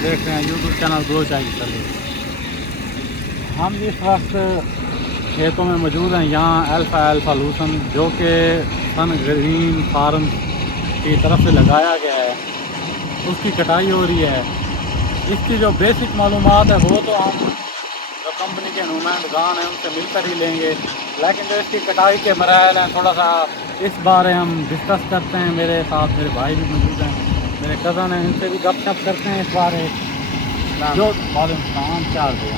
देख रहे हैं यूट्यूब चैनल ग्रो चाइल्ड चले। हम इस वक्त खेतों में मौजूद हैं। यहाँ अल्फा लूसन जो कि सन ग्रीन फार्म की तरफ से लगाया गया है, उसकी कटाई हो रही है। इसकी जो बेसिक मालूमात है वो तो हम जो कंपनी के नुमाइंदगान हैं उनसे मिलकर ही लेंगे, लेकिन जो इसकी कटाई के मराहल हैं थोड़ा सा इस बारे हम डिस्कस करते हैं। मेरे साथ मेरे भाई भी मौजूद हैं, मेरे कज़न हैं, इनसे भी गपशप करते हैं इस बारे जो काम चार दिया।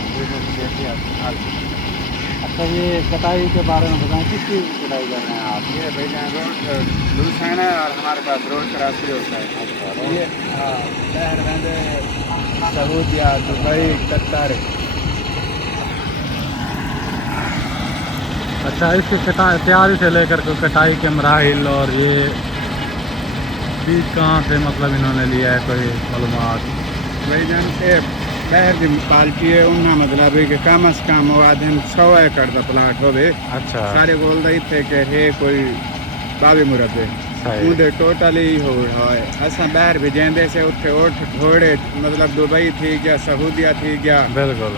अच्छा, ये कटाई के बारे में बताएं, किस चीज़ की कटाई कर रहे हैं आप? ये भैया रोड लूसन है और हमारे पास रोड क्रॉस होता है। अच्छा, ये शहर में सऊदिया, दुबई, कतर। अच्छा, इसकी तैयारी से लेकर के कटाई के मराहिल और ये बीज कहाँ से मतलब इन्होंने लिया है, कोई मालूमात? भाई जान से शहर की पार्टी है उन्हें मतलब है कि कम अज कम वो आधे 100 एकड़ का प्लाट हो। अच्छा, सारे बोल रहे थे कि है कोई 22 मुरबे उधर टोटली हो है। असा बाहर भी जेंदे से उत्थे उठ घोड़े मतलब दुबई थी गया, सऊदिया थी गया, बिल्कुल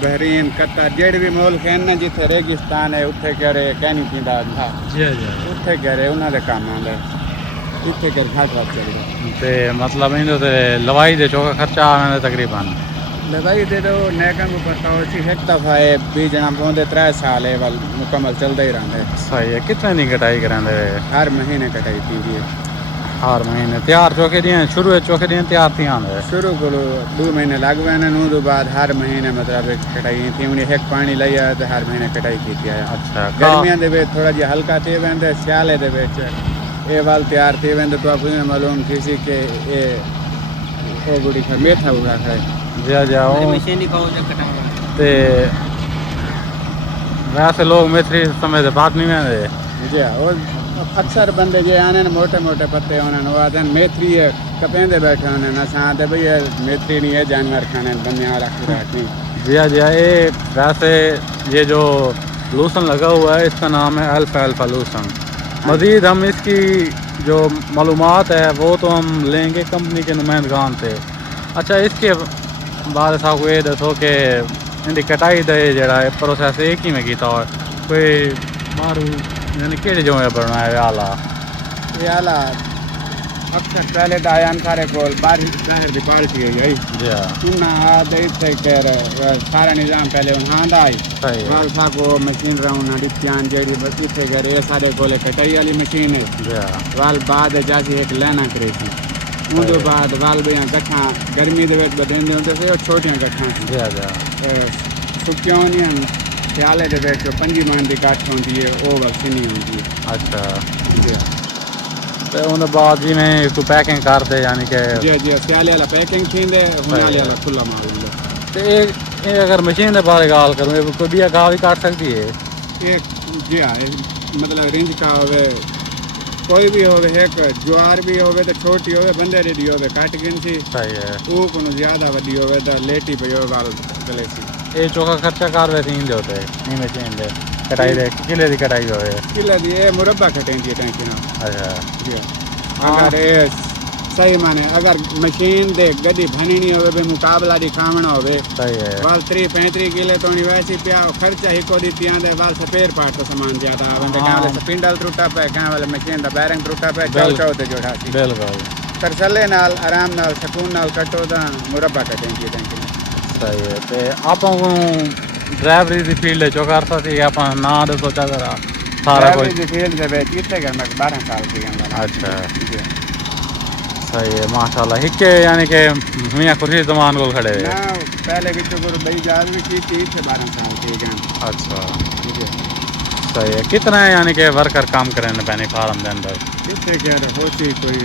बहरीन, कतर, जेड़ भी मुल्क है ना जिथे रेगिस्तान है उत्थे करे कहनी पींदा था, जी जी, उत्थे करे उन्होंने काम आंदा इतने कर घाट रात चल ते मतलब इन लवाई दे चौका खर्चा आने तकरीबन लदाई दे दो नेकन को पता हो सी एक दफा है बीजना पौंदे 3 साल है वाल मुकम्मल चलता ही रहता है। सही है। कितने दिन कटाई करेंगे? हर महीने कटाई थी है। हर महीने तैयार चौके दिए शुरू चौके दिए तैयार थी आंदे शुरू को 2 महीने लग गए ना, तो बाद हर महीने मतलब कटाई थी उन्हें एक पानी लिया तो हर महीने कटाई की थी। अच्छा, गर्मियां दे वे थोड़ा जी हल्का थे वेंदे, स्याले दे वे ये वाल तैयार थे वेंदे तो आप मालूम किसी के ये ओ गुड़ी का मेथा उड़ा है जी जाओ मशीन ते वैसे लोग मेथरी समय से बात नहीं में जी और अक्सर बंदे जे आने मोटे मोटे पत्ते होने वो आते मेथरी है कपेंदे बैठे होने ना साथ भाई ये मेथरी नहीं है जानवर खाने बंदे वाला खुराक नहीं। जी ये वैसे ये जो लूसन लगा हुआ है इसका नाम है अल्फा लूसन। मज़ीद हम इसकी जो मालूमात है वो तो हम लेंगे कंपनी के नुमाइंदगान से। अच्छा, इसके बाद साहब ये दसो कि इनकी कटाई का जरा प्रोसैस एक ही में किया हो कोई मारू यानी कि जो बनाया आला ये आला अक्सर पहले तो आया सारे कोल बारिश शहर की पार्टी है यही जी उन्हें थे कर सारा निज़ाम पहले उन्हें आई सही वाल साहब को मशीन रहूँ डिप्यान जेडी बस इतने घर ये सारे कोले कटाई वाली मशीन है वाल बाद जासी एक लेना करे थी उनके बाद वाल भी गठा गर्मी के बदेंदे होंगे से छोटियां गठा सुक्कियां होंदियां स्याले के 5 मान की गठ होंगी है वो वक्सीनी होंगी है। अच्छा, जी तो उन बाद जिमें तू पैकिंग कर दे यानी कि जी जी स्याले वाला पैकिंग थींदे हुनाले वाला खुला माल होंगे। तो ये अगर मशीन के बारे गाल करूँ कोई भी गाल भी काट सकती है एक जी हाँ मतलब रिंज का होवे कोई भी होवे एक ज्वार भी होवे तो छोटी होवे बंदे रेडी होवे काट गिनसी सही है वो को ज्यादा वड्डी होवे तो लेटी पे होवे वाल गले सी ये चौका खर्चा कार वैसे ही होते नहीं मशीन दे कटाई दे किले की कटाई होवे किला दिए मुरब्बा कटेंगे टैंकी ना। अच्छा जी अगर ये सही माने अगर मशीन दे गड्डी भननी होवे बे मुकाबला दिखावना होवे सही है वाल 35 किले तो नहीं वैसी पिया खर्चा ही को दी तियां वाल स्पेयर पार्ट तो सामान ज्यादा बंदे कहां वाले स्पिंडल टूटा पे कहां वाले मशीन दा बैरिंग टूटा पे चौ ते जोड़ा सी बिल्कुल तरसले नाल आराम नाल सुकून नाल कटो दा मुरब्बा कटेंगे टैंकी ना। सही है। ते आपको ड्राइवरी दी फील्ड चौकार सा थी आप ना दे सोचा जरा सारा कोई दी फील्ड दे बेच कितने कर मैं 12 साल की गंदा। अच्छा सही है माशाल्लाह हिक्के यानी कि मियां खुर्शीद जमान को खड़े ना पहले भी तो बड़ी जाल में की थी 12 साल की गन। अच्छा सही है। कितना है यानी कि वर्कर काम करें पैनी फार्म के अंदर कितने क्या होती कोई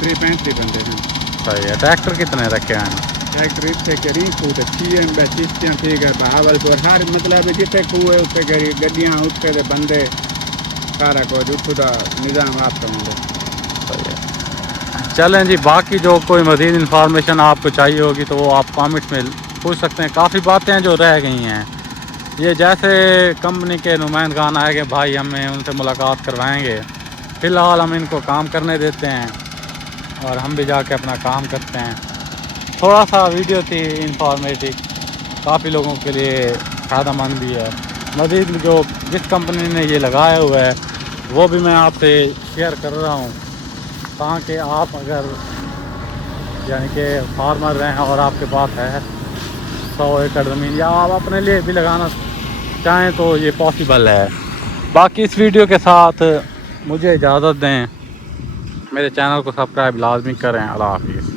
35 बंदे हैं। सही है। ट्रैक्टर कितने रखे हैं? ट्रैक्टर इतने करी तो चीन बेचिस्तियाँ थी गए बहावलपुर हर मतलब जितने कुएं उत्ते करी गड्डियाँ उत्ते दे बंदे सारा कुछ उत्थों का निज़ाम आप होंगे। सही है। चलें जी, बाकी जो कोई मज़ीद इंफॉर्मेशन आपको चाहिए होगी तो वो आप कमेंट्स में पूछ सकते हैं। काफ़ी बातें हैं जो रह गई हैं, ये जैसे कंपनी के नुमाइंदगान आए कि भाई हमें उनसे मुलाकात करवाएंगे, फ़िलहाल हम इनको काम करने देते हैं और हम भी जाके अपना काम करते हैं। थोड़ा सा वीडियो थी इंफॉर्मेटिव, काफ़ी लोगों के लिए फ़ायदेमंद भी है। मज़ीद जो जिस कंपनी ने ये लगाया हुआ है वो भी मैं आपसे शेयर कर रहा हूँ, ताकि आप अगर यानी कि फार्मर हैं और आपके पास है 100 एकड़ ज़मीन या आप अपने लिए भी लगाना चाहें तो ये पॉसिबल है। बाकी इस वीडियो के साथ मुझे इजाज़त दें, मेरे चैनल को सब्सक्राइब लाजमी करें। अल्लाह हाफिज़।